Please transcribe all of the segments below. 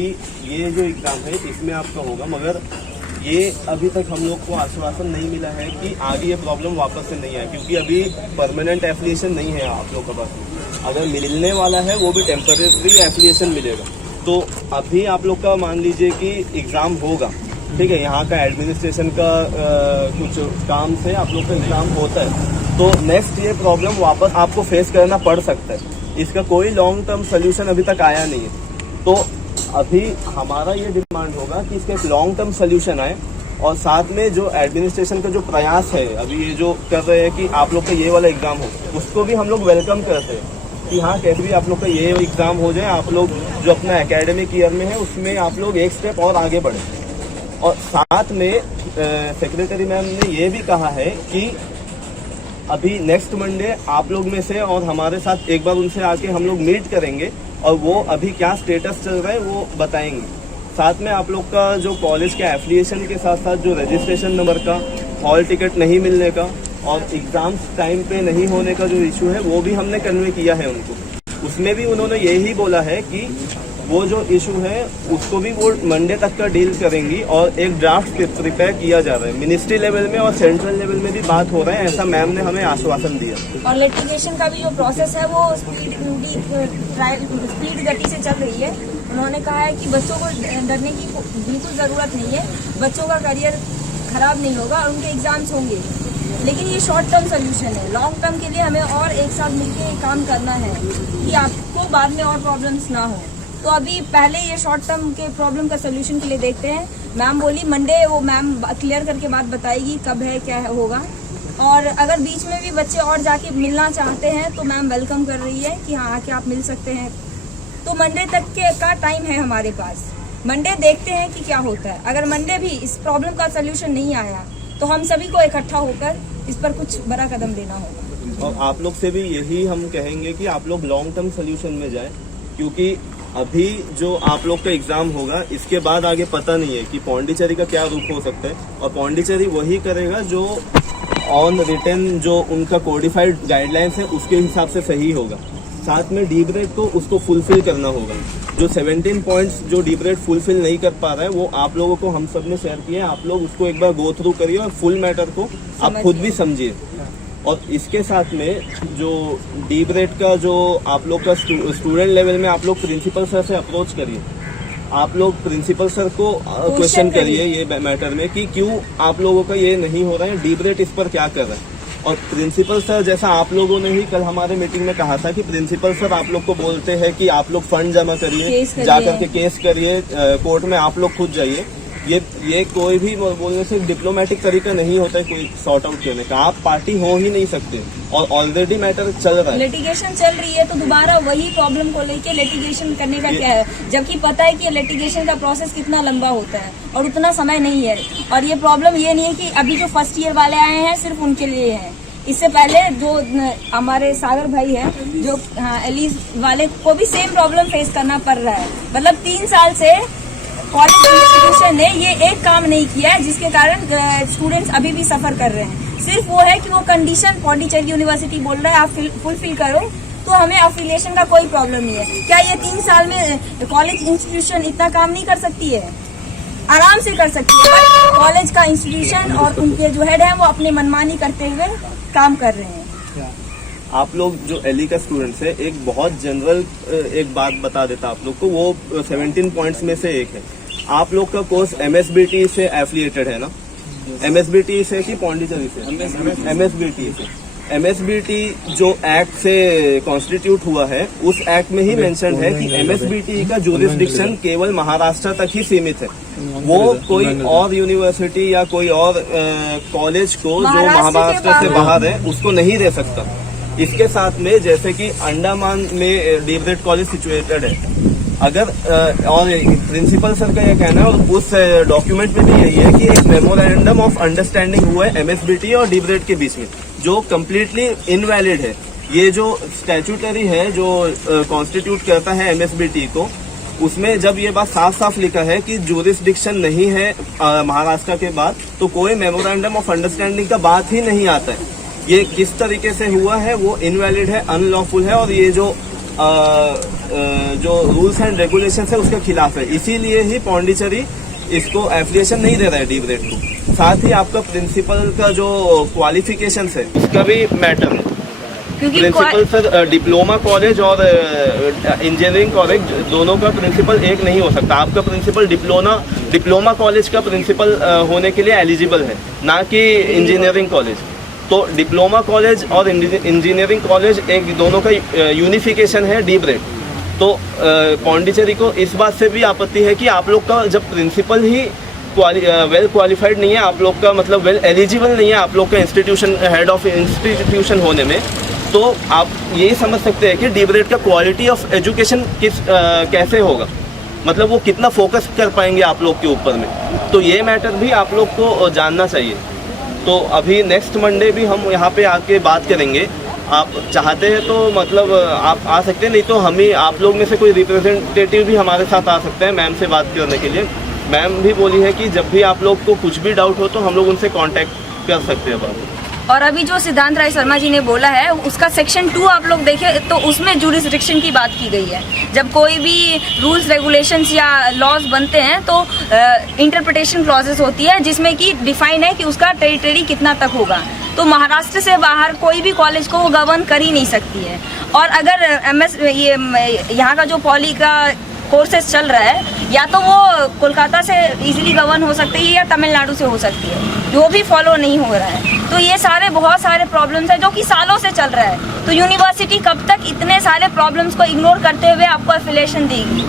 कि ये जो एग्ज़ाम है इसमें आपका होगा, मगर ये अभी तक हम लोग को आश्वासन नहीं मिला है कि आगे ये प्रॉब्लम वापस से नहीं आए, क्योंकि अभी परमानेंट एफिलिएशन नहीं है आप लोग के पास। अगर मिलने वाला है वो भी टेम्परेरी एफिलिएशन मिलेगा। तो अभी आप लोग का मान लीजिए कि एग्ज़ाम होगा, ठीक है, यहाँ का एडमिनिस्ट्रेशन का कुछ काम से आप लोग का एग्ज़ाम होता है, तो नेक्स्ट ये प्रॉब्लम वापस आपको फेस करना पड़ सकता है। इसका कोई लॉन्ग टर्म सोल्यूशन अभी तक आया नहीं है। तो अभी हमारा ये डिमांड होगा कि इसका एक लॉन्ग टर्म सोल्यूशन आए, और साथ में जो एडमिनिस्ट्रेशन का जो प्रयास है अभी ये जो कर रहे हैं कि आप लोग का ये वाला एग्ज़ाम हो, उसको भी हम लोग वेलकम करते हैं कि हाँ कैसे भी आप लोग का ये एग्ज़ाम हो जाए, आप लोग जो अपना एकेडमिक ईयर में है उसमें आप लोग एक स्टेप और आगे बढ़ें। और साथ में सेक्रेटरी मैम ने ये भी कहा है कि अभी नेक्स्ट मंडे आप लोग में से और हमारे साथ एक बार उनसे आके हम लोग मीट करेंगे और वो अभी क्या स्टेटस चल रहा है वो बताएंगे। साथ में आप लोग का जो कॉलेज के एफिलिएशन के साथ साथ जो रजिस्ट्रेशन नंबर का, हॉल टिकट नहीं मिलने का और एग्ज़ाम्स टाइम पे नहीं होने का जो इशू है वो भी हमने कन्वे किया है उनको। उसमें भी उन्होंने यही बोला है कि वो जो इशू है उसको भी वो मंडे तक का डील करेंगी, और एक ड्राफ्ट प्रिपेयर किया जा रहा है। मिनिस्ट्री लेवल में और सेंट्रल लेवल में भी बात हो रहा है, ऐसा मैम ने हमें आश्वासन दिया। और लिटिगेशन का भी जो प्रोसेस है वो स्पीड गति से चल रही है। उन्होंने कहा है कि बच्चों को डरने की बिल्कुल ज़रूरत नहीं है, बच्चों का करियर खराब नहीं होगा और उनके एग्जाम्स होंगे। लेकिन ये शॉर्ट टर्म सोल्यूशन है, लॉन्ग टर्म के लिए हमें और एक साथ मिलकर काम करना है कि आपको बाद में और प्रॉब्लम्स ना हो। तो अभी पहले ये शॉर्ट टर्म के प्रॉब्लम का सोल्यूशन के लिए देखते हैं। मैम बोली मंडे वो मैम क्लियर करके बात बताएगी कब है क्या है होगा, और अगर बीच में भी बच्चे और जाके मिलना चाहते हैं तो मैम वेलकम कर रही है कि हाँ आके आप मिल सकते हैं। तो मंडे तक के का टाइम है हमारे पास, मंडे देखते हैं कि क्या होता है। अगर मंडे भी इस प्रॉब्लम का सोल्यूशन नहीं आया तो हम सभी को इकट्ठा होकर इस पर कुछ बड़ा कदम लेना होगा। और आप लोग से भी यही हम कहेंगे कि आप लोग लॉन्ग टर्म सोल्यूशन में जाएं, क्योंकि अभी जो आप लोग का एग्ज़ाम होगा इसके बाद आगे पता नहीं है कि पौंडीचेरी का क्या रूप हो सकता है, और पौंडीचेरी वही करेगा जो ऑन रिटन जो उनका कोडिफाइड गाइडलाइंस है उसके हिसाब से सही होगा। साथ में डीब्रेड को उसको फुलफिल करना होगा। जो 17 पॉइंट्स जो डीब्रेड फुलफिल नहीं कर पा रहा है वो आप लोगों को हम सब ने शेयर किए, आप लोग उसको एक बार गो थ्रू करिए और फुल मैटर को आप खुद भी समझिए। और इसके साथ में जो डीब्रेड का जो आप लोग का स्टूडेंट लेवल में आप लोग प्रिंसिपल सर से अप्रोच करिए, आप लोग प्रिंसिपल सर को क्वेश्चन करिए ये मैटर में कि क्यों आप लोगों का ये नहीं हो रहा है, डीब्रेड इस पर क्या कर रहा है। और प्रिंसिपल सर जैसा आप लोगों ने ही कल हमारे मीटिंग में कहा था कि प्रिंसिपल सर आप लोग को बोलते हैं कि आप लोग फंड जमा करिए, जाकर के केस करिए, कोर्ट में आप लोग खुद जाइए। ये कोई भी बोलने से डिप्लोमेटिक तरीका नहीं होता है कोई सॉर्ट आउट करने का। आप पार्टी हो ही नहीं सकते, और ऑलरेडी मैटर चल रहा है, लिटिगेशन चल रही है, तो दोबारा वही प्रॉब्लम को लेके लिटिगेशन करने का क्या है, जबकि पता है कि लिटिगेशन का प्रोसेस कितना लंबा होता है और उतना समय नहीं है। और ये प्रॉब्लम ये नहीं है कि अभी जो फर्स्ट ईयर वाले आए हैं सिर्फ उनके लिए है, इससे पहले जो हमारे सागर भाई है जो एलिस वाले को भी सेम प्रॉब्लम फेस करना पड़ रहा है। मतलब 3 साल से कॉलेज इंस्टीट्यूशन ने ये एक काम नहीं किया है जिसके कारण स्टूडेंट्स अभी भी सफर कर रहे हैं। सिर्फ वो है कि वो कंडीशन पौंडीचेरी यूनिवर्सिटी बोल रहा है आप फुलफिल करो, तो हमें अफिलिएशन का कोई प्रॉब्लम नहीं है। क्या ये 3 साल में कॉलेज इंस्टीट्यूशन इतना काम नहीं कर सकती है? आराम से कर सकती है, बट कॉलेज का इंस्टीट्यूशन और उनके जो हेड है वो अपने मनमानी करते हुए काम कर रहे हैं। आप लोग जो एली का स्टूडेंट्स है, एक बहुत जनरल एक बात बता देता आप लोग को, वो 17 पॉइंट्स में से एक है। आप लोग का कोर्स MSBT से एफिलिएटेड है ना? MSBT से कि पौंडीचेरी से? MSBT से। MSBT जो एक्ट से कॉन्स्टिट्यूट हुआ है उस एक्ट में ही मेंशन है कि MSBT का जुरिस्डिक्शन केवल महाराष्ट्र तक ही सीमित है। वो कोई और यूनिवर्सिटी या कोई और कॉलेज को जो महाराष्ट्र से बाहर है उसको नहीं दे सकता। इसके साथ में जैसे कि अंडमान में डीब्रेड कॉलेज सिचुएटेड है, अगर और प्रिंसिपल सर का ये कहना है और उस डॉक्यूमेंट में भी यही है कि एक मेमोरेंडम ऑफ अंडरस्टैंडिंग हुआ है MSBT और डीब्रेड के बीच में, जो कम्प्लीटली इनवैलिड है। ये जो स्टैट्यूटरी है जो कॉन्स्टिट्यूट करता है MSBT को, उसमें जब ये बात साफ साफ लिखा है कि जुरिस्डिक्शन नहीं है महाराष्ट्र के बाद, तो कोई मेमोरेंडम ऑफ अंडरस्टैंडिंग का बात ही नहीं आता है। ये किस तरीके से हुआ है वो इनवैलिड है, अनलॉफुल है। और ये जो जो रूल्स एंड रेगुलेशन है उसके खिलाफ है, इसीलिए ही पौंडीचेरी इसको एफिलिएशन नहीं दे रहा है डी ग्रेड को। साथ ही आपका प्रिंसिपल का जो क्वालिफिकेशन है उसका भी मैटर है, क्योंकि प्रिंसिपल सर डिप्लोमा कॉलेज और इंजीनियरिंग कॉलेज दोनों का प्रिंसिपल एक नहीं हो सकता। आपका प्रिंसिपल डिप्लोमा कॉलेज का प्रिंसिपल होने के लिए एलिजिबल है, ना कि इंजीनियरिंग कॉलेज। तो डिप्लोमा कॉलेज और इंजीनियरिंग कॉलेज एक दोनों का यूनिफिकेशन है डी ग्रेड। तो पौंडीचेरी को इस बात से भी आपत्ति है कि आप लोग का जब प्रिंसिपल ही वेल क्वालिफाइड नहीं है, आप लोग का मतलब वेल एलिजिबल नहीं है आप लोग का इंस्टीट्यूशन हेड ऑफ इंस्टीट्यूशन होने में, तो आप यही समझ सकते हैं कि डी ग्रेड का क्वालिटी ऑफ एजुकेशन कैसे होगा, मतलब वो कितना फोकस कर पाएंगे आप लोग के ऊपर में। तो ये मैटर भी आप लोग को जानना चाहिए। तो अभी नेक्स्ट मंडे भी हम यहाँ पे आके बात करेंगे। आप चाहते हैं तो मतलब आप आ सकते हैं, नहीं तो हम ही आप लोग में से कोई रिप्रेजेंटेटिव भी हमारे साथ आ सकते हैं मैम से बात करने के लिए। मैम भी बोली है कि जब भी आप लोग को कुछ भी डाउट हो तो हम लोग उनसे कांटेक्ट कर सकते हैं बाबू। और अभी जो सिद्धांत राय शर्मा जी ने बोला है उसका सेक्शन 2 आप लोग देखें तो उसमें जुरिस्डिक्शन की बात की गई है। जब कोई भी रूल्स रेगुलेशंस या लॉज बनते हैं तो इंटरप्रिटेशन क्लॉजेस होती है जिसमें कि डिफाइन है कि उसका टेरिटरी कितना तक होगा। तो महाराष्ट्र से बाहर कोई भी कॉलेज को वो गवर्न कर ही नहीं सकती है। और अगर यहाँ का जो पॉली का कोर्सेज चल रहा है या तो वो कोलकाता से इजीली गवर्न हो सकती है या तमिलनाडु से हो सकती है, जो भी फॉलो नहीं हो रहा है। तो ये बहुत सारे प्रॉब्लम्स हैं जो कि सालों से चल रहा है। तो यूनिवर्सिटी कब तक इतने सारे प्रॉब्लम्स को इग्नोर करते हुए आपको एफिलिएशन देगी?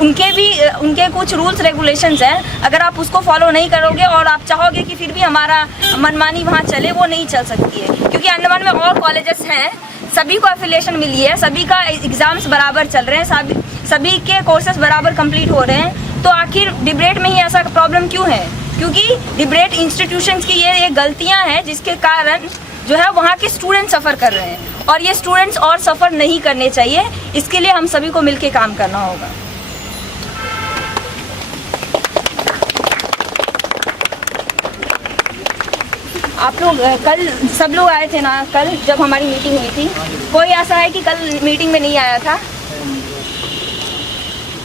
उनके कुछ रूल्स रेगुलेशंस हैं, अगर आप उसको फॉलो नहीं करोगे और आप चाहोगे कि फिर भी हमारा मनमानी वहाँ चले, वो नहीं चल सकती है। क्योंकि अंडमान में और कॉलेजेस हैं, सभी को एफिलिएशन मिली है, सभी का एग्जाम्स बराबर चल रहे हैं, सभी के कोर्सेज बराबर कंप्लीट हो रहे हैं। तो आखिर डिबेट में ही ऐसा प्रॉब्लम क्यों है? क्योंकि डिबेट इंस्टीट्यूशंस की ये गलतियां हैं जिसके कारण जो है वहाँ के स्टूडेंट सफ़र कर रहे हैं, और ये स्टूडेंट्स और सफ़र नहीं करने चाहिए। इसके लिए हम सभी को मिलकर काम करना होगा। आप लोग कल सब लोग आए थे ना, कल जब हमारी मीटिंग हुई थी, कोई ऐसा है कि कल मीटिंग में नहीं आया था?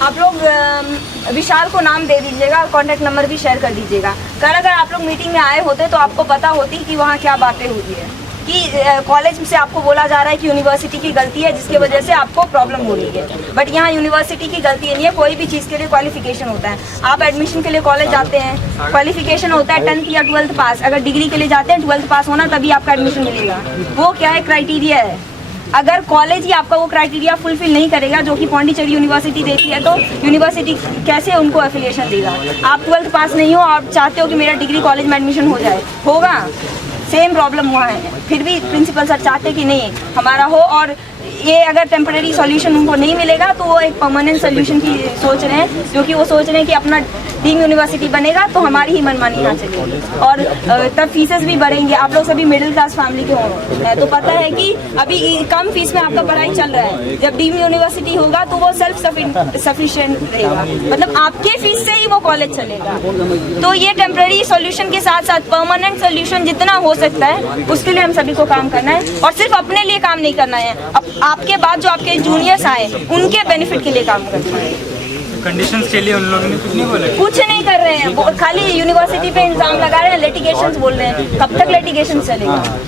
आप लोग विशाल को नाम दे दीजिएगा, कॉन्टैक्ट नंबर भी शेयर कर दीजिएगा। कल अगर आप लोग मीटिंग में आए होते तो आपको पता होती कि वहाँ क्या बातें हुई है, कि कॉलेज से आपको बोला जा रहा है कि यूनिवर्सिटी की गलती है जिसकी वजह से आपको प्रॉब्लम हो रही है। बट यहाँ यूनिवर्सिटी की गलती नहीं है, कोई भी चीज़ के लिए क्वालिफिकेशन होता है। आप एडमिशन के लिए कॉलेज जाते हैं, क्वालिफिकेशन होता है 10th या 12th पास। अगर डिग्री के लिए जाते हैं 12th पास होना, तभी आपका एडमिशन मिलेगा। वो क्या है, क्राइटेरिया है। अगर कॉलेज ही आपका वो क्राइटेरिया फुलफिल नहीं करेगा जो कि पौंडीचेरी यूनिवर्सिटी देती है, तो यूनिवर्सिटी कैसे उनको एफिलिएशन देगा? आप 12th पास नहीं हो, आप चाहते हो कि मेरा डिग्री कॉलेज में एडमिशन हो जाए, होगा? सेम प्रॉब्लम हुआ है। फिर भी प्रिंसिपल सर चाहते कि नहीं हमारा हो, और ये अगर टेम्परेरी सॉल्यूशन उनको नहीं मिलेगा तो वो एक परमानेंट सॉल्यूशन की सोच रहे हैं, जो कि वो सोच रहे हैं कि अपना डीम यूनिवर्सिटी बनेगा तो हमारी ही मनमानी यहाँ चलेगी, और तब फीसेस भी बढ़ेंगे। आप लोग सभी मिडिल क्लास फैमिली के हों तो पता है कि अभी कम फीस में आपका पढ़ाई चल रहा है। जब डीम यूनिवर्सिटी होगा तो वो सेल्फ सफिशिएंट रहेगा, मतलब आपके फीस से ही वो कॉलेज चलेगा। तो ये टेम्परेरी सॉल्यूशन के साथ साथ परमानेंट सॉल्यूशन जितना हो सकता है उसके लिए हम सभी को काम करना है, और सिर्फ अपने लिए काम नहीं करना है, आपके बाद जो आपके जूनियर्स आए उनके बेनिफिट के लिए काम करना है। कंडीशंस के लिए उन लोगों ने कुछ नहीं बोला, कुछ नहीं कर रहे हैं, वो खाली यूनिवर्सिटी पे इल्जाम लगा रहे हैं, लिटिगेशंस बोल रहे हैं। कब तक लिटिगेशन चलेगा?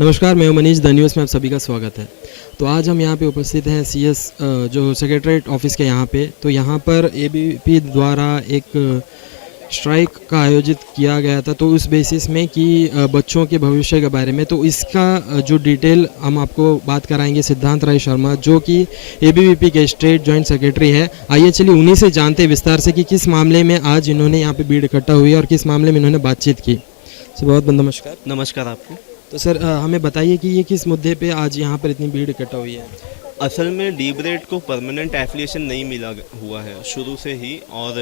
नमस्कार, मैं मनीष द न्यूज़ में आप सभी का स्वागत है। तो आज हम यहाँ पे उपस्थित हैं सीएस जो सेक्रेटरीट ऑफिस के यहाँ पे। तो यहाँ पर एबीवीपी द्वारा एक स्ट्राइक का आयोजित किया गया था, तो उस बेसिस में कि बच्चों के भविष्य के बारे में। तो इसका जो डिटेल हम आपको बात कराएंगे सिद्धांत राय शर्मा, जो कि एबीवीपी के स्टेट जॉइंट सेक्रेटरी है। आइए चलिए उन्हीं से जानते हैं विस्तार से कि किस मामले में आज इन्होंने यहाँ पे भीड़ इकट्ठा हुई और किस मामले में इन्होंने बातचीत की। सर बहुत बहुत नमस्कार। नमस्कार आपको। तो सर हमें बताइए कि ये किस मुद्दे पे आज यहाँ पर इतनी भीड़ इकट्ठा हुई है? असल में डी ग्रेड को परमानेंट एफिलिएशन नहीं मिला हुआ है शुरू से ही, और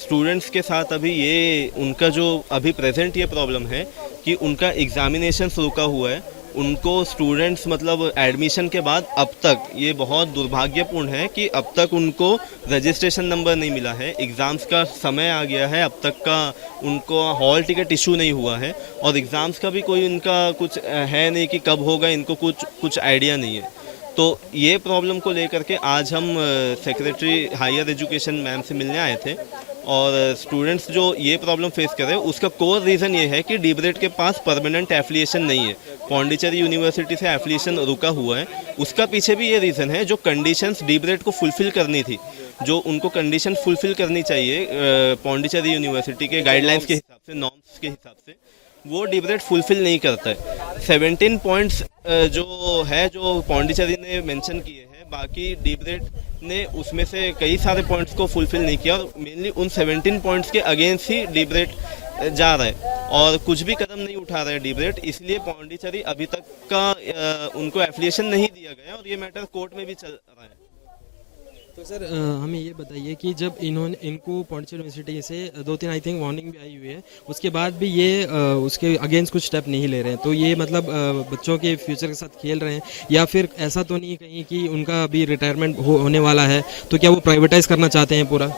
स्टूडेंट्स के साथ अभी ये उनका जो अभी प्रेजेंट ये प्रॉब्लम है कि उनका एग्जामिनेशन रुका हुआ है। उनको स्टूडेंट्स मतलब एडमिशन के बाद अब तक ये बहुत दुर्भाग्यपूर्ण है कि अब तक उनको रजिस्ट्रेशन नंबर नहीं मिला है। एग्ज़ाम्स का समय आ गया है, अब तक का उनको हॉल टिकट इशू नहीं हुआ है, और एग्ज़ाम्स का भी कोई उनका कुछ है नहीं कि कब होगा, इनको कुछ आइडिया नहीं है। तो ये प्रॉब्लम को लेकर के आज हम सेक्रेटरी हायर एजुकेशन मैम से मिलने आए थे और स्टूडेंट्स जो ये प्रॉब्लम फेस कर रहे हैं उसका कोर रीज़न ये है कि डीब्रेड के पास परमानेंट एफिलिएशन नहीं है। पौंडीचेरी यूनिवर्सिटी से एफिलिएशन रुका हुआ है। उसका पीछे भी ये रीज़न है, जो कंडीशंस डीब्रेड को फुलफ़िल करनी थी, जो उनको कंडीशन फुलफ़िल करनी चाहिए पौंडीचेरी यूनिवर्सिटी के गाइडलाइंस के हिसाब से, नॉर्म्स के हिसाब से, वो डीब्रेड फुलफ़िल नहीं करता है। 17 पॉइंट्स जो पौंडीचेरी ने मेंशन किए हैं, बाकी डीब्रेड ने उसमें से कई सारे पॉइंट्स को फुलफ़िल नहीं किया और मेनली उन 17 पॉइंट्स के अगेंस्ट ही डीब्रेड जा रहा है और कुछ भी कदम नहीं उठा रहा है डीब्रेड। इसलिए पौंडीचेरी अभी तक का उनको एफिलिएशन नहीं दिया गया और ये मैटर कोर्ट में भी चल रहा है। तो सर हमें ये बताइए कि जब इनको पौंडीचेरी यूनिवर्सिटी से 2-3 आई थिंक वार्निंग भी आई हुई है, उसके बाद भी ये उसके अगेंस्ट कुछ स्टेप नहीं ले रहे हैं, तो ये मतलब बच्चों के फ्यूचर के साथ खेल रहे हैं या फिर ऐसा तो नहीं कहीं कि उनका अभी रिटायरमेंट होने वाला है, तो क्या वो प्राइवेटाइज करना चाहते हैं पूरा?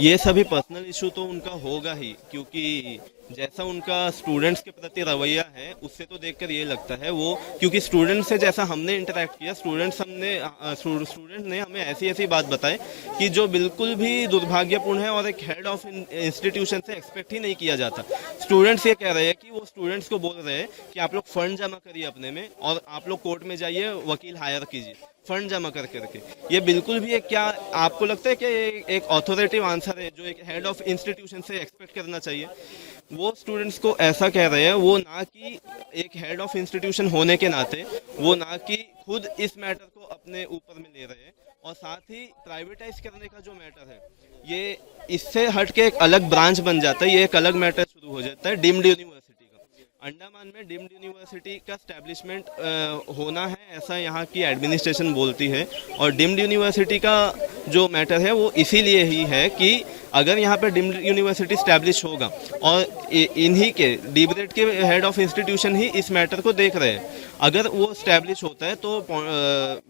ये सभी पर्सनल इशू तो उनका होगा ही, क्योंकि जैसा उनका स्टूडेंट्स के प्रति रवैया है उससे तो देखकर ये लगता है वो, क्योंकि स्टूडेंट से जैसा हमने इंटरेक्ट किया, स्टूडेंट ने हमें ऐसी ऐसी बात बताई कि जो बिल्कुल भी दुर्भाग्यपूर्ण है और एक हेड ऑफ इंस्टीट्यूशन से एक्सपेक्ट ही नहीं किया जाता। स्टूडेंट्स ये कह रहे हैं कि वो स्टूडेंट्स को बोल रहे हैं कि आप लोग फंड जमा करिए अपने में और आप लोग कोर्ट में जाइए, वकील हायर कीजिए फंड जमा कर करके। ये बिल्कुल भी क्या आपको लगता है कि एक ऑथोरेटिव आंसर है जो एक हेड ऑफ इंस्टीट्यूशन से एक्सपेक्ट करना चाहिए? वो स्टूडेंट्स को ऐसा कह रहे हैं, वो ना कि एक हेड ऑफ इंस्टीट्यूशन होने के नाते, वो ना कि खुद इस मैटर को अपने ऊपर में ले रहे हैं और साथ ही प्राइवेटाइज करने का जो मैटर है, ये इससे हट के एक अलग ब्रांच बन जाता है, ये एक अलग मैटर शुरू हो जाता है डीम्ड यूनिवर्सिटी का। अंडमान में डीम्ड यूनिवर्सिटी का स्टैब्लिशमेंट होना है, ऐसा यहाँ की एडमिनिस्ट्रेशन बोलती है। और डीम्ड यूनिवर्सिटी का जो मैटर है वो इसीलिए ही है कि अगर यहाँ पे डीम्ड यूनिवर्सिटी स्टैब्लिश होगा और इन्हीं के डीब्रेड के हेड ऑफ इंस्टीट्यूशन ही इस मैटर को देख रहे हैं, अगर वो स्टैब्लिश होता है तो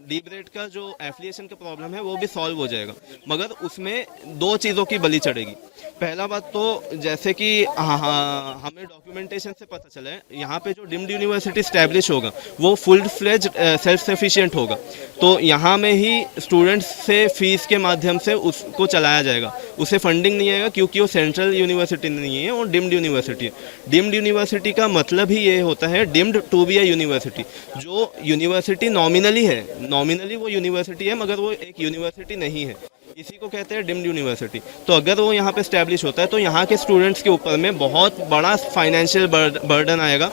डीब्रेड का जो एफिलिएशन का प्रॉब्लम है वो भी सॉल्व हो जाएगा। मगर उसमें दो चीज़ों की बलि चढ़ेगी। पहला बात तो जैसे कि हमें डॉक्यूमेंटेशन से पता चला है, यहाँ पे जो डीम्ड यूनिवर्सिटी स्टैब्लिश होगा वो फुल फ्लेज्ड सेल्फ सफिशिएंट होगा, तो यहाँ में ही स्टूडेंट्स से फीस के माध्यम से उसको चलाया जाएगा, उसे फंडिंग नहीं आएगा, क्योंकि वो सेंट्रल यूनिवर्सिटी नहीं है, वो डीम्ड यूनिवर्सिटी है। डीम्ड यूनिवर्सिटी का मतलब ही ये होता है deemed to be a university. जो यूनिवर्सिटी नॉमिनली है, नॉमिनली वो यूनिवर्सिटी है मगर वो एक यूनिवर्सिटी नहीं है, इसी को कहते हैं डीम्ड यूनिवर्सिटी। तो अगर वो यहाँ पे स्टैब्लिश होता है तो यहाँ के स्टूडेंट्स के ऊपर में बहुत बड़ा फाइनेंशियल बर्डन आएगा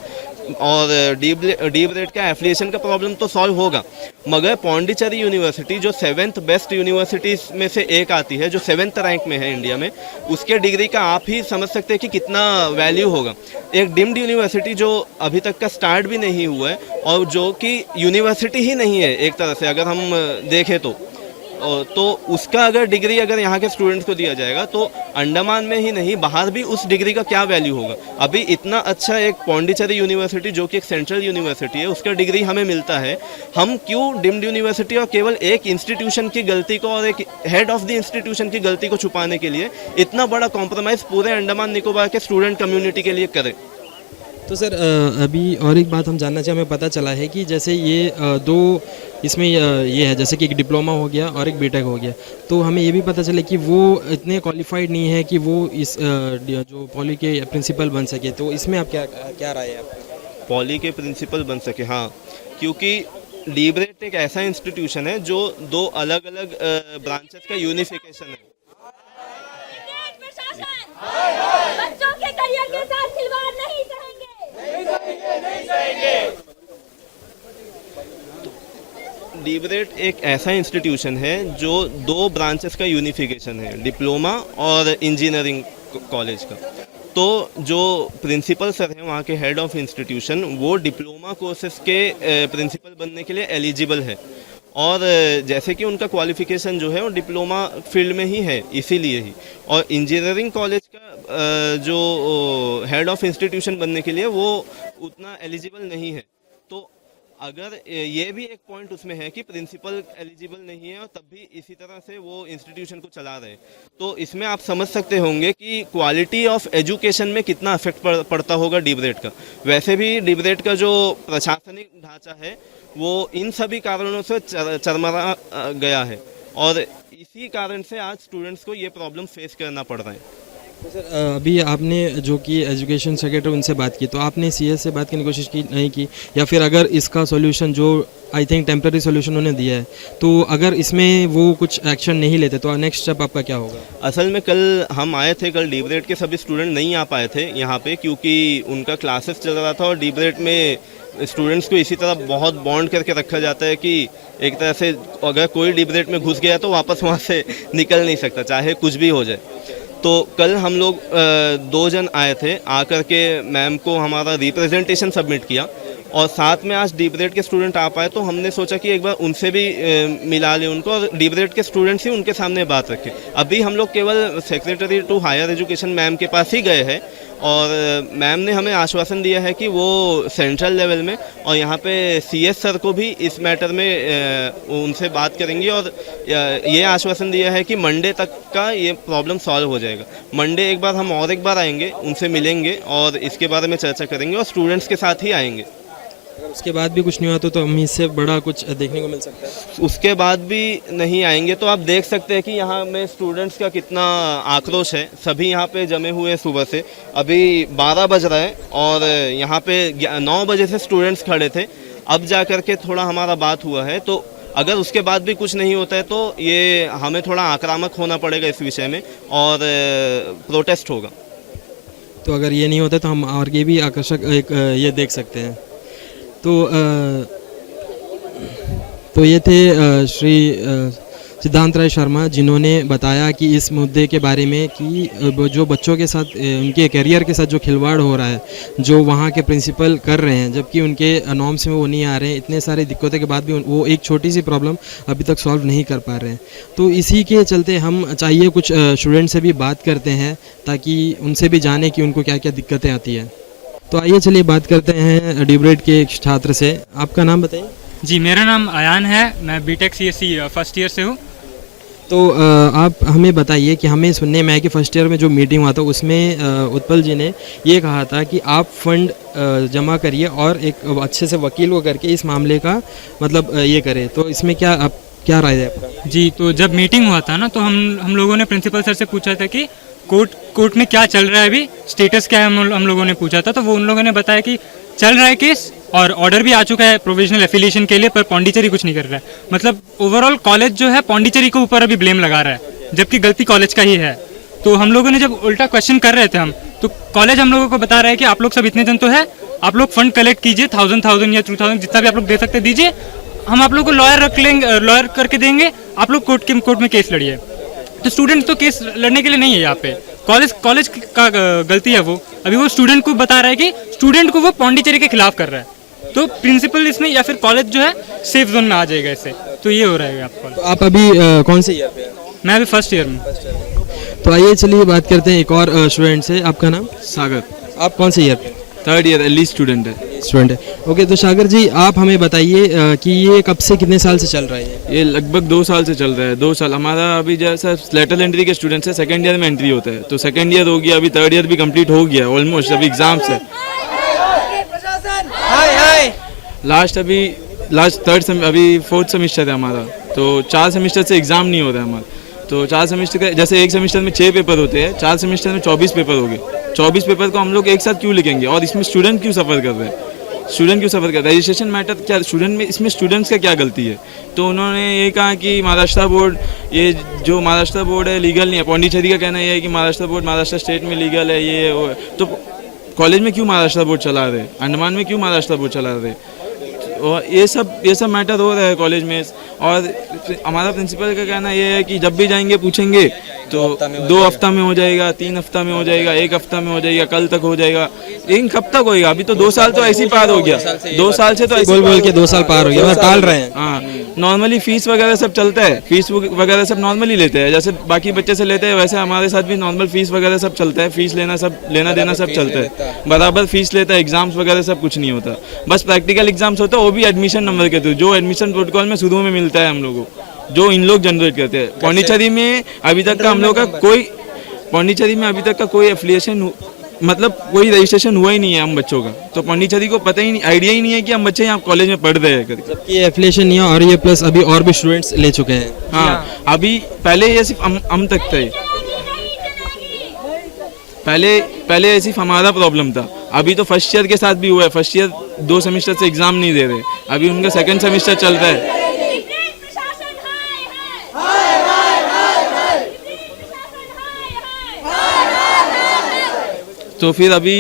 और डीब्रेड का एफिलिएशन का प्रॉब्लम तो सॉल्व होगा। मगर पौंडीचेरी यूनिवर्सिटी जो 7th बेस्ट यूनिवर्सिटीज में से एक आती है, जो 7th रैंक में है इंडिया में, उसके डिग्री का आप ही समझ सकते हैं कि कितना वैल्यू होगा। एक डीम्ड यूनिवर्सिटी जो अभी तक का स्टार्ट भी नहीं हुआ है और जो कि यूनिवर्सिटी ही नहीं है एक तरह से अगर हम देखें तो उसका अगर डिग्री अगर यहाँ के स्टूडेंट्स को दिया जाएगा तो अंडमान में ही नहीं बाहर भी उस डिग्री का क्या वैल्यू होगा। अभी इतना अच्छा एक पौंडीचेरी यूनिवर्सिटी जो कि एक सेंट्रल यूनिवर्सिटी है, उसका डिग्री हमें मिलता है, हम क्यों डीम्ड यूनिवर्सिटी और केवल एक इंस्टीट्यूशन की गलती को और एक हेड ऑफ द इंस्टीट्यूशन की गलती को छुपाने के लिए इतना बड़ा कॉम्प्रोमाइज़ पूरे अंडमान निकोबार के स्टूडेंट कम्युनिटी के लिए करें? तो सर अभी और एक बात हम जानना चाहिए, हमें पता चला है कि जैसे ये दो इसमें ये है, जैसे कि एक डिप्लोमा हो गया और एक बीटेक हो गया, तो हमें ये भी पता चले कि वो इतने क्वालिफाइड नहीं है कि वो इस जो पॉली के प्रिंसिपल बन सके। तो इसमें आप क्या राय है आपकी? पॉली के प्रिंसिपल बन सके, हाँ, क्योंकि डीब्रेड एक ऐसा इंस्टीट्यूशन है जो दो अलग अलग ब्रांचेस का यूनिफिकेशन है। बच्चों के करियर के साथ खिलवाड़ नहीं करेंगे। डीब्रेड एक ऐसा इंस्टीट्यूशन है जो दो ब्रांचेस का यूनिफिकेशन है, डिप्लोमा और इंजीनियरिंग कॉलेज का। तो जो प्रिंसिपल सर हैं वहाँ के हेड ऑफ इंस्टीट्यूशन, वो डिप्लोमा कोर्सेज के प्रिंसिपल बनने के लिए एलिजिबल है और जैसे कि उनका क्वालिफिकेशन जो है वो डिप्लोमा फील्ड में ही है, इसीलिए ही। और इंजीनियरिंग कॉलेज का जो हेड ऑफ इंस्टीट्यूशन बनने के लिए वो उतना एलिजिबल नहीं है। तो अगर ये भी एक पॉइंट उसमें है कि प्रिंसिपल एलिजिबल नहीं है और तब भी इसी तरह से वो इंस्टीट्यूशन को चला रहे हैं, तो इसमें आप समझ सकते होंगे कि क्वालिटी ऑफ एजुकेशन में कितना इफेक्ट पड़ता होगा डीबरेट का। वैसे भी डीबरेट का जो प्रशासनिक ढांचा है वो इन सभी कारणों से चरमरा गया है और इसी कारण से आज स्टूडेंट्स को ये प्रॉब्लम फेस करना पड़ रहा है। तो सर अभी आपने जो कि एजुकेशन सेक्रेटरी उनसे बात की, तो आपने सीएस से बात करने की कोशिश की नहीं की, या फिर अगर इसका सॉल्यूशन जो आई थिंक टेम्प्रेरी सॉल्यूशन उन्होंने दिया है, तो अगर इसमें वो कुछ एक्शन नहीं लेते तो नेक्स्ट स्टेप आपका क्या होगा? असल में कल हम आए थे, कल डीबरेट के सभी स्टूडेंट नहीं आ पाए थे यहाँ पे क्योंकि उनका क्लासेस चल रहा था और डीबरेट में स्टूडेंट्स को इसी तरह बहुत बॉन्ड करके रखा जाता है कि एक तरह से अगर कोई डीबरेट में घुस गया तो वापस वहाँ से निकल नहीं सकता, चाहे कुछ भी हो जाए। तो कल हम लोग 2 जन आए थे, आकर के मैम को हमारा रिप्रेजेंटेशन सबमिट किया और साथ में आज डीबरेट के स्टूडेंट आ पाए तो हमने सोचा कि एक बार उनसे भी मिला लें उनको और डीबरेट के स्टूडेंट्स ही उनके सामने बात रखें। अभी हम लोग केवल secretary to higher education ma'am के पास ही गए हैं और मैम ने हमें आश्वासन दिया है कि वो सेंट्रल लेवल में और यहाँ पे सीएस सर को भी इस मैटर में उनसे बात करेंगी और ये आश्वासन दिया है कि मंडे तक का ये प्रॉब्लम सॉल्व हो जाएगा। मंडे एक बार आएंगे, उनसे मिलेंगे और इसके बारे में चर्चा करेंगे और स्टूडेंट्स के साथ ही आएंगे। अगर उसके बाद भी कुछ नहीं हुआ तो हम इससे बड़ा कुछ देखने को मिल सकता है। उसके बाद भी नहीं आएंगे तो आप देख सकते हैं कि यहाँ में स्टूडेंट्स का कितना आक्रोश है। सभी यहाँ पे जमे हुए हैं सुबह से, अभी 12 बज रहा है और यहाँ पे 9 बजे से स्टूडेंट्स खड़े थे। अब जा कर के थोड़ा हमारा बात हुआ है, तो अगर उसके बाद भी कुछ नहीं होता है तो ये हमें थोड़ा आक्रामक होना पड़ेगा इस विषय में और प्रोटेस्ट होगा। तो अगर ये नहीं होता तो हम आगे भी आकर्षक एक ये देख सकते हैं। तो ये थे श्री सिद्धांत राय शर्मा, जिन्होंने बताया कि इस मुद्दे के बारे में कि जो बच्चों के साथ उनके करियर के साथ जो खिलवाड़ हो रहा है, जो वहाँ के प्रिंसिपल कर रहे हैं, जबकि उनके नॉर्म्स में वो नहीं आ रहे हैं, इतने सारे दिक्कतों के बाद भी वो एक छोटी सी प्रॉब्लम अभी तक सॉल्व नहीं कर पा रहे हैं। तो इसी के चलते हम चाहिए कुछ स्टूडेंट से भी बात करते हैं ताकि उनसे भी जाने कि उनको क्या क्या दिक्कतें आती हैं। तो आइए चलिए बात करते हैं डीबरेट के एक छात्र से। आपका नाम बताइए। जी, मेरा नाम अयान है, मैं बीटेक सीएससी फर्स्ट ईयर से हूँ। तो आप हमें बताइए कि हमें सुनने में आया कि फर्स्ट ईयर में जो मीटिंग हुआ था उसमें उत्पल जी ने ये कहा था कि आप फंड जमा करिए और एक अच्छे से वकील को करके इस मामले का मतलब ये करें। तो इसमें क्या राय है आपका? जी, तो जब मीटिंग हुआ था ना तो हम लोगों ने प्रिंसिपल सर से पूछा था कि कोर्ट में क्या चल रहा है, अभी स्टेटस क्या है, हम लोगों ने पूछा था। तो वो उन लोगों ने बताया कि चल रहा है केस और ऑर्डर भी आ चुका है प्रोविजनल एफिलिएशन के लिए, पर पौंडीचेरी कुछ नहीं कर रहा है। मतलब ओवरऑल कॉलेज जो है पौंडीचेरी के ऊपर अभी ब्लेम लगा रहा है, जबकि गलती कॉलेज का ही है। तो हम लोगों ने जब उल्टा क्वेश्चन कर रहे थे हम, तो कॉलेज हम लोगों को बता रहा है कि आप लोग सब इतने जन तो है, आप लोग फंड कलेक्ट कीजिए, 1000 या 2000 जितना भी आप लोग दे सकते दीजिए, हम आप लोग को लॉयर रख लेंगे, लॉयर करके देंगे, आप लोग कोर्ट में केस लड़िए। तो स्टूडेंट तो केस लड़ने के लिए नहीं है यहाँ पे, कॉलेज का गलती है वो। अभी वो स्टूडेंट को बता रहा है कि स्टूडेंट को वो पौंडीचेरी के खिलाफ कर रहा है, तो प्रिंसिपल इसमें या फिर कॉलेज जो है सेफ जोन में आ जाएगा इससे। तो ये हो रहा है आपको। तो आप अभी कौन से ईयर पे हैं? मैं अभी फर्स्ट ईयर में। तो आइए चलिए बात करते हैं एक और स्टूडेंट से। आपका नाम? सागर। आप कौन से ईयर पे? थर्ड ईयर एल स्टूडेंट है। स्टूडेंट है, ओके। तो सागर जी आप हमें बताइए कि ये कब से कितने साल से चल रहा है? ये लगभग 2 साल से चल रहा है। 2 साल हमारा अभी जैसा लेटरल एंट्री के स्टूडेंट्स है, सेकंड ईयर में एंट्री होता है, तो सेकंड ईयर हो गया, अभी थर्ड ईयर भी कंप्लीट हो गया ऑलमोस्ट, अभी एग्जाम्स है। अभी 4th सेमेस्टर है हमारा, तो 4 सेमेस्टर से एग्जाम नहीं हो रहा है हमारा। तो 4 सेमेस्टर का जैसे एक सेमेस्टर में 6 पेपर होते हैं, 4 सेमेस्टर में 24 पेपर हो गए। 24 पेपर को हम लोग एक साथ क्यों लिखेंगे और इसमें स्टूडेंट क्यों सफ़र कर रहे हैं? रजिस्ट्रेशन मैटर क्या स्टूडेंट में, इसमें स्टूडेंट्स का क्या गलती है? तो उन्होंने ये कहा कि महाराष्ट्र बोर्ड, ये जो महाराष्ट्र बोर्ड है लीगल नहीं है। पौंडीचेरी का कहना यह है कि महाराष्ट्र बोर्ड महाराष्ट्र स्टेट में लीगल है, ये वो। तो कॉलेज में क्यों महाराष्ट्र बोर्ड चला रहे, अंडमान में क्यों महाराष्ट्र बोर्ड चला रहे? और ये सब मैटर हो रहा है कॉलेज में। और हमारा प्रिंसिपल का कहना ये है कि जब भी जाएंगे पूछेंगे तो 2 हफ्ता में हो जाएगा, 3 हफ्ता में हो जाएगा, 1 हफ्ता में हो जाएगा, कल तक हो जाएगा, लेकिन कब तक होएगा? अभी तो 2 साल तो ऐसे ही पार हो गया, 2 साल से तो ऐसे बोल बोल के 2 साल पार हो गया, मतलब टाल रहे हैं। हाँ, नॉर्मली फीस वगैरह सब चलता है, फीस वगैरह सब नॉर्मली लेते हैं, जैसे बाकी बच्चे से लेते हैं वैसे हमारे साथ भी नॉर्मल फीस वगैरह सब चलता है, फीस लेना देना सब चलता है, बराबर फीस लेता है, एग्जाम्स वगैरह सब कुछ नहीं होता, बस प्रैक्टिकल एग्जाम्स होता है, वो भी एडमिशन नंबर के थ्रू, जो एडमिशन प्रोटोकॉल में शुरू में मिलता है हम लोगों को, जो इन लोग जनरेट करते हैं। पौंडीचेरी में अभी तक का हम लोग का कोई एफिलिएशन, मतलब कोई रजिस्ट्रेशन हुआ ही नहीं है हम बच्चों का, तो पौंडीचेरी को पता ही नहीं, आइडिया ही नहीं है कि हम बच्चे यहाँ कॉलेज में पढ़ रहे हैं करके। जबकि एफिलिएशन नहीं है, और ये प्लस अभी और भी स्टूडेंट्स ले चुके हैं। हाँ, अभी पहले ये सिर्फ हम तक थे, पहले सिर्फ हमारा प्रॉब्लम था, अभी तो फर्स्ट ईयर के साथ भी हुआ है, फर्स्ट ईयर 2 सेमेस्टर से एग्जाम नहीं दे रहे, अभी उनका सेकंड सेमेस्टर चल रहा है। तो फिर अभी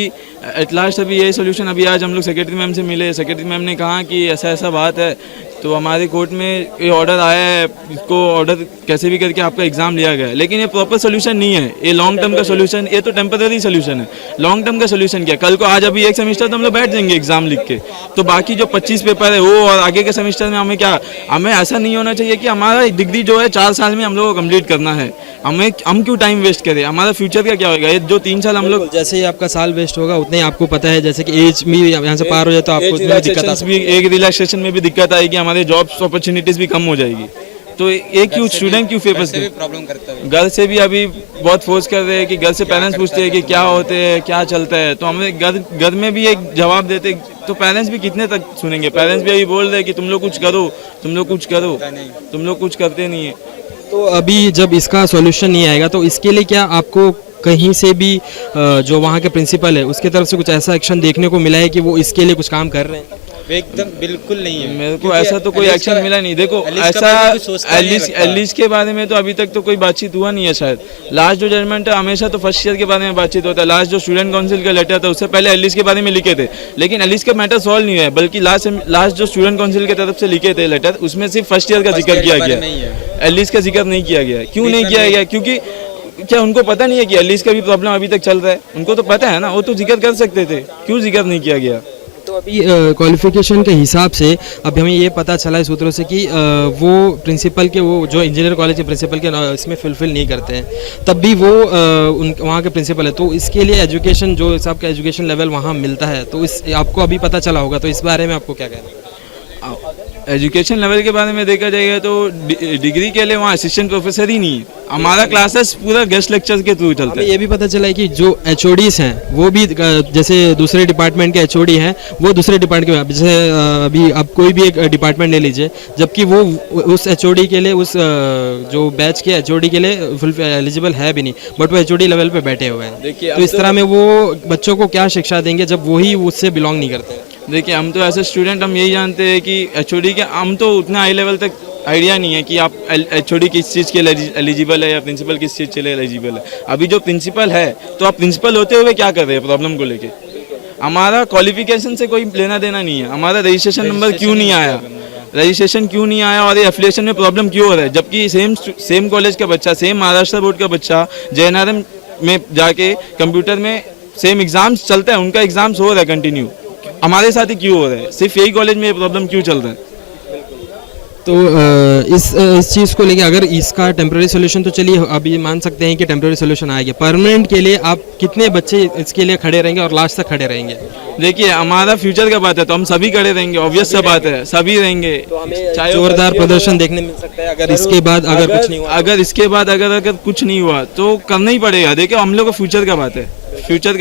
एट लास्ट अभी यही सोल्यूशन, अभी आज हम लोग सेक्रेटरी मैम से मिले, सेक्रेटरी मैम ने कहा कि ऐसा ऐसा बात है, तो हमारे कोर्ट में ये ऑर्डर आया है, इसको ऑर्डर कैसे भी करके आपका एग्जाम लिया गया है, लेकिन ये प्रॉपर सोल्यूशन नहीं है, ये लॉन्ग टर्म का सोल्यूशन, ये तो टेम्पररी सोल्यूशन है, लॉन्ग टर्म का सोल्यूशन क्या? कल को आज अभी एक सेमेस्टर तो हम लोग बैठ जाएंगे एग्जाम लिख के, तो बाकी जो 25 पेपर है वो और आगे के सेमेस्टर में हमें ऐसा नहीं होना चाहिए कि हमारा डिग्री जो है 4 साल में हम लोग को कम्प्लीट करना है, हम क्यों टाइम वेस्ट करें? हमारा फ्यूचर का क्या होगा? ये जो 3 साल हम लोग, जैसे ही आपका साल वेस्ट होगा उतने ही आपको पता है, जैसे कि एज भी यहाँ से पार हो जाए तो आपको उसमें दिक्कत आ सकती है। एक रिलैक्सेशन में भी दिक्कत आएगी, हमारे जॉब्स अपॉर्चुनिटीज भी कम हो जाएगी, तो एक क्यों स्टूडेंट क्यों फेमस प्रॉब्लम करता है। घर से भी अभी बहुत फोर्स कर रहे हैं कि घर से पेरेंट्स पूछते हैं कि क्या होते हैं, क्या चलता है, तो हमें घर में भी एक जवाब देते, तो पेरेंट्स भी कितने तक सुनेंगे? पेरेंट्स भी अभी बोल रहे हैं कि तुम लोग कुछ करो, तुम लोग कुछ करते नहीं है। तो अभी जब इसका सॉल्यूशन नहीं आएगा तो इसके लिए क्या आपको कहीं से भी जो वहाँ के प्रिंसिपल है उसके तरफ से कुछ ऐसा एक्शन देखने को मिला है कि वो इसके लिए कुछ काम कर रहे हैं? एकदम बिल्कुल नहीं है, मेरे को ऐसा तो कोई एक्शन मिला नहीं। देखो ऐसा एलिस के बारे में तो अभी तक तो कोई बातचीत हुआ नहीं है शायद। लास्ट जो जजमेंट है हमेशा तो फर्स्ट ईयर के बारे में बातचीत होता है, लास्ट जो स्टूडेंट काउंसिल का लेटर था उससे पहले एलिस के बारे में लिखे थे, लेकिन एलिस का मैटर सॉल्व नहीं है, बल्कि लास्ट जो स्टूडेंट काउंसिल की तरफ से लिखे थे लेटर उसमें सिर्फ फर्स्ट ईयर का जिक्र किया गया, एलिस का जिक्र नहीं किया गया। क्यों नहीं किया गया? क्योंकि क्या उनको पता नहीं है कि एलिस का भी प्रॉब्लम अभी तक चल रहा है? उनको तो पता है ना, वो तो जिक्र कर सकते थे, क्यों जिक्र नहीं किया गया? तो अभी क्वालिफिकेशन के हिसाब से अभी हमें ये पता चला है सूत्रों से कि वो प्रिंसिपल के, वो जो इंजीनियर कॉलेज के प्रिंसिपल के इसमें फुलफिल नहीं करते हैं, तब भी वो वहाँ के प्रिंसिपल है, तो इसके लिए एजुकेशन जो हिसाब का एजुकेशन लेवल वहाँ मिलता है, तो इस आपको अभी पता चला होगा, तो इस बारे में आपको क्या कहना है? एजुकेशन लेवल के बारे में देखा जाएगा तो डिग्री के लिए वहाँ असिस्टेंट प्रोफेसर ही नहीं है, हमारा क्लासेस पूरा गेस्ट लेक्चर के थ्रू चलता है। ये भी पता चला है कि जो एचओडीज हैं वो भी जैसे दूसरे डिपार्टमेंट के एचओडी हैं वो दूसरे डिपार्टमेंट के, जैसे अभी आप कोई भी एक डिपार्टमेंट ले लीजिए, जबकि वो उस एचओडी के लिए, उस जो बैच के एचओडी के लिए एलिजिबल है भी नहीं, बट वो एचओडी लेवल पे बैठे हुए हैं। तो इस तरह में वो बच्चों को क्या शिक्षा देंगे जब वही उससे बिलोंग नहीं करते हैं? देखिए हम तो एज ए स्टूडेंट हम यही जानते हैं कि एचओडी के, हम तो उतना हाई लेवल तक आइडिया नहीं है कि आप एचओडी किस चीज़ के लिए एलिजिबल है या प्रिंसिपल किस चीज़ के लिए एलिजिबल है। अभी जो प्रिंसिपल है, तो आप प्रिंसिपल होते हुए क्या कर रहे हैं प्रॉब्लम को लेके? हमारा क्वालिफिकेशन से कोई लेना देना नहीं है, हमारा रजिस्ट्रेशन नंबर क्यों नहीं आया और ये एफिलिएशन में प्रॉब्लम क्यों हो रहा है, जबकि सेम कॉलेज का बच्चा, सेम महाराष्ट्र बोर्ड का बच्चा JNRM में जाके कंप्यूटर में सेम एग्जाम्स चलता है, उनका एग्जाम्स हो रहा है कंटिन्यू, हमारे साथ ही क्यों हो रहा है? सिर्फ यही कॉलेज में ये प्रॉब्लम क्यों चल रहा है? तो इस चीज़ को लेके अगर इसका टेम्प्रेरी सोल्यूशन, तो चलिए अभी मान सकते हैं कि टेम्प्रेरी सोल्यूशन आएगा, परमानेंट के लिए आप कितने बच्चे इसके लिए खड़े रहेंगे और लास्ट तक खड़े रहेंगे? देखिए हमारा फ्यूचर का बात है तो हम सभी खड़े रहेंगे, ऑब्वियस सा बात है, सभी रहेंगे। चाहे जोरदार प्रदर्शन देखने मिल सकता है अगर इसके बाद अगर कुछ नहीं हुआ, अगर कुछ नहीं हुआ तो करना ही पड़ेगा। देखिए हम लोग का फ्यूचर का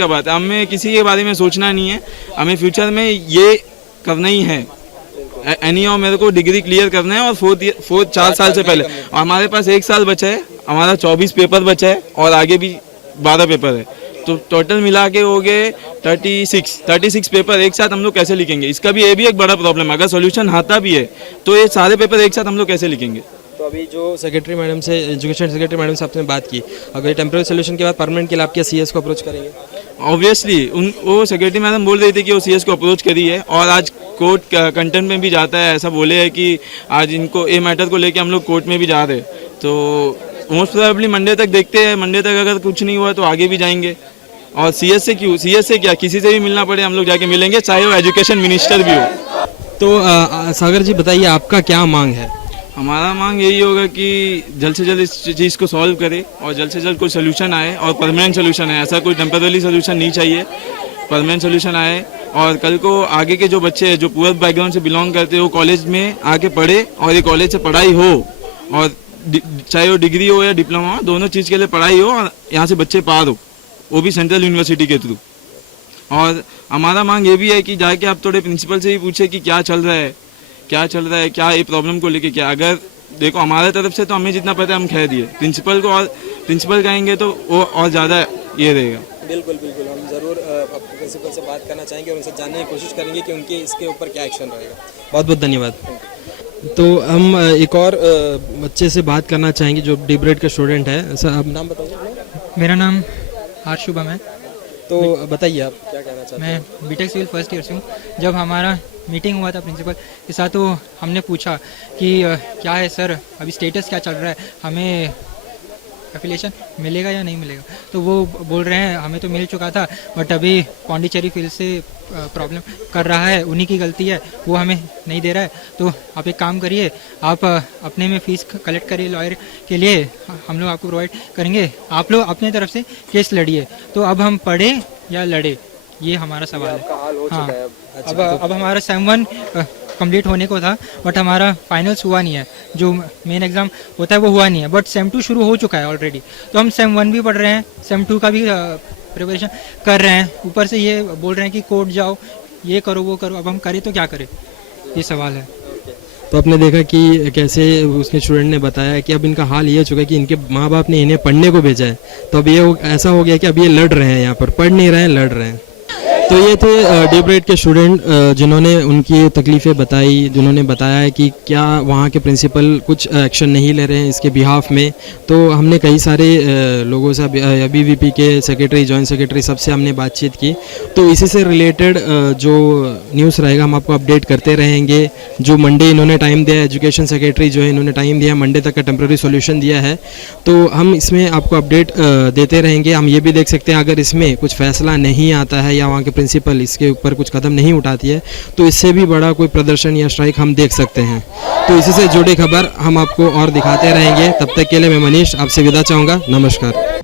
बात है, हमें किसी के बारे में सोचना नहीं है, हमें फ्यूचर में ये करना ही है। एनीहाउ मेरे को डिग्री क्लियर करना है और 4 साल से पहले, और हमारे पास 1 साल बचा है, हमारा 24 पेपर बचा है और आगे भी 12 पेपर है, तो टोटल मिला के हो गए 36 पेपर एक साथ हम लोग कैसे लिखेंगे? इसका भी ये भी एक बड़ा प्रॉब्लम है, अगर सोल्यूशन आता भी है तो ये सारे पेपर एक साथ हम लोग कैसे लिखेंगे? तो अभी जो सेक्रेटरी मैडम से, एजुकेशन सेक्रेटरी मैडम से आपने बात की, अगर टेम्प्रेरी सोल्यूशन के बाद परमानेंट के लिए आप क्या CS को अप्रोच करेंगे? ऑब्वियसली वो सेक्रेटरी मैडम बोल रही थी कि वो CS को अप्रोच करी है और आज कोर्ट कंटेंट में भी जाता है, ऐसा बोले है कि आज इनको ये मैटर को लेके हम लोग कोर्ट में भी जा रहे हैं, तो मोस्ट प्रोबेबली मंडे तक देखते हैं, मंडे तक अगर कुछ नहीं हुआ तो आगे भी जाएंगे। और सीएस से क्यों, सीएस से क्या, किसी से भी मिलना पड़े हम लोग जाके मिलेंगे, चाहे वो एजुकेशन मिनिस्टर भी हो। तो सागर जी बताइए आपका क्या मांग है? हमारा मांग यही होगा कि जल्द से जल्द इस चीज़ को सॉल्व करे और जल्द से जल्द कोई सोल्यूशन आए और परमानेंट सोल्यूशन आए। ऐसा कोई टेम्पररी सोल्यूशन नहीं चाहिए, परमानेंट सोल्यूशन आए। और कल को आगे के जो बच्चे हैं जो पुअर बैकग्राउंड से बिलोंग करते हैं वो कॉलेज में आके पढ़े और ये कॉलेज से पढ़ाई हो, और चाहे वो डिग्री हो या डिप्लोमा हो, दोनों चीज़ के लिए पढ़ाई हो और यहाँ से बच्चे पार हो, वो भी सेंट्रल यूनिवर्सिटी के थ्रू। और हमारा मांग ये भी है कि जाके आप थोड़े प्रिंसिपल से भी पूछे कि क्या चल रहा है, क्या चल रहा है, क्या ये प्रॉब्लम को लेके क्या। अगर देखो हमारे तरफ से तो हमें जितना पता है हम कह दिए, प्रिंसिपल को और प्रिंसिपल कहेंगे तो वो और ज़्यादा ये रहेगा। बिल्कुल बिल्कुल, हम ज़रूर प्रिंसिपल से बात करना चाहेंगे और उनसे जानने की कोशिश करेंगे कि उनके इसके ऊपर क्या एक्शन रहेगा। बहुत बहुत धन्यवाद। तो हम एक और बच्चे से बात करना चाहेंगे जो डी ब्रेड का स्टूडेंट है। सर आप नाम बताइए। मेरा नाम आर शुभम है। तो बताइए आप क्या कहना चाहते हैं? मैं बीटेक सिविल फर्स्ट ईयर से हूँ। जब हमारा मीटिंग हुआ था प्रिंसिपल के साथ तो हमने पूछा कि क्या है सर, अभी स्टेटस क्या चल रहा है, हमें एफिलिएशन मिलेगा या नहीं मिलेगा। तो वो बोल रहे हैं हमें तो मिल चुका था बट अभी पौंडीचेरी फील्ड से प्रॉब्लम कर रहा है, उन्हीं की गलती है, वो हमें नहीं दे रहा है। तो आप एक काम करिए, आप अपने में फ़ीस कलेक्ट करिए लॉयर के लिए, हम लोग आपको प्रोवाइड करेंगे, आप लोग अपने तरफ से केस लड़िए। तो अब हम पढ़े या लड़े, ये हमारा सवाल है। हाँ, अब हमारा सेम 1 कंप्लीट होने को था बट हमारा फाइनल्स हुआ नहीं है, जो मेन एग्ज़ाम होता है वो हुआ नहीं है, बट सेम 2 शुरू हो चुका है ऑलरेडी। तो हम सेम 1 भी पढ़ रहे हैं, सेम 2 का भी प्रिपरेशन कर रहे हैं, ऊपर से ये बोल रहे हैं कि कोर्ट जाओ, ये करो वो करो। अब हम करें तो क्या करें, ये सवाल है। तो आपने देखा कि कैसे उसके स्टूडेंट ने बताया कि अब इनका हाल ये हो चुका है कि इनके माँ बाप ने इन्हें पढ़ने को भेजा है, तो अब ये ऐसा हो गया कि अब ये लड़ रहे हैं, यहाँ पर पढ़ नहीं रहे हैं, लड़ रहे हैं। तो ये थे डी ब्रेड के स्टूडेंट जिन्होंने उनकी तकलीफ़ें बताई, जिन्होंने बताया है कि क्या वहाँ के प्रिंसिपल कुछ एक्शन नहीं ले रहे हैं इसके बिहाफ में। तो हमने कई सारे लोगों से, BVP के सेक्रेटरी, जॉइंट सेक्रेटरी, सबसे हमने बातचीत की। तो इसी से रिलेटेड जो न्यूज़ रहेगा हम आपको अपडेट करते रहेंगे। जो मंडे इन्होंने टाइम दिया है, एजुकेशन सेक्रेटरी जो है इन्होंने टाइम दिया, मंडे तक का टेम्प्रेरी सोल्यूशन दिया है, तो हम इसमें आपको अपडेट देते रहेंगे। हम ये भी देख सकते हैं अगर इसमें कुछ फैसला नहीं आता है या वहाँ के प्रिंसिपल इसके ऊपर कुछ कदम नहीं उठाती है तो इससे भी बड़ा कोई प्रदर्शन या स्ट्राइक हम देख सकते हैं। तो इसी से जुड़ी खबर हम आपको और दिखाते रहेंगे। तब तक के लिए मैं मनीष आपसे विदा चाहूँगा। नमस्कार।